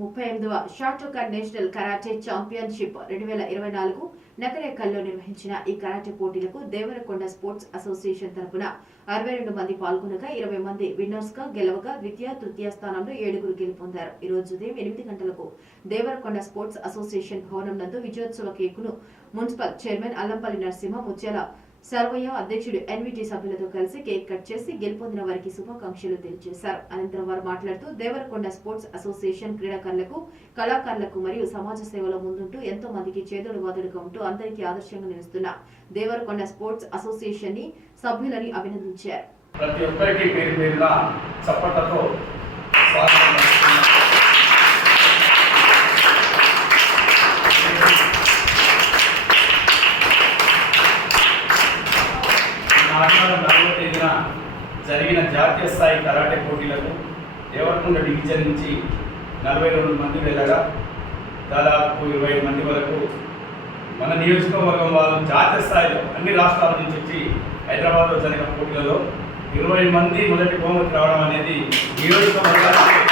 ముప్పై ఎనిమిదవ షాటోకాన్ national karate championship రెండు వేల ఇరవై నాలుగు నకరేకల్లో నిర్వహించిన ఈ కరాటే పోటీలకు దేవరకొండ స్పోర్ట్స్ అసోసియేషన్ తరపున అరవై రెండు మంది పాల్గొనగా ఇరవై మంది విన్నర్స్గా గెలవగా ద్వితీయ తృతీయ స్థానంలో ఏడుగురు గెలుపొందారు. ఈ రోజు ఉదయం ఎనిమిది గంటలకు దేవరకొండ స్పోర్ట్స్ అసోసియేషన్ భవనం నందు విజయోత్సవ కేకును మున్సిపల్ చైర్మన్ అల్లంపల్లి నరసింహ ముత్యాల సర్వయ్య అధ్యక్షుడు ఎన్విటి సభ్యులతో కలిసి కేక్ కట్ చేసి గెలుపొందిన వారికి శుభాకాంక్షలు తెలియజేశారు. అనంతరం వారు మాట్లాడుతూ దేవరకొండ స్పోర్ట్స్ అసోసియేషన్ క్రీడాకారులకు కళాకారులకు మరియు సమాజ సేవలో ముందుంటూ ఎంతో మందికి చేదుడు వాదుడుగా ఉంటూ అందరికీ ఆదర్శంగా నిలుస్తున్న దేవరకొండ స్పోర్ట్స్ అసోసియేషన్ని సభ్యులని అభినందించారు. ప్రతి ఒక్కరికి పేరు పేరుగా చప్పట్లతో ఆదివారం నాలుగో తేదీన జరిగిన జాతీయ స్థాయి కరాటే పోటీలకు దేవరకొండ డివిజన్ నుంచి నలభై రెండు మంది వెళ్ళగా దాదాపు ఇరవై మంది వరకు. మన నియోజకవర్గం వాళ్ళు జాతీయ స్థాయిలో అన్ని రాష్ట్రాల నుంచి వచ్చి హైదరాబాద్లో జరిగిన పోటీలలో ఇరవై మంది మొదటి బహుమతి రావడం అనేది నియోజకవర్గానికి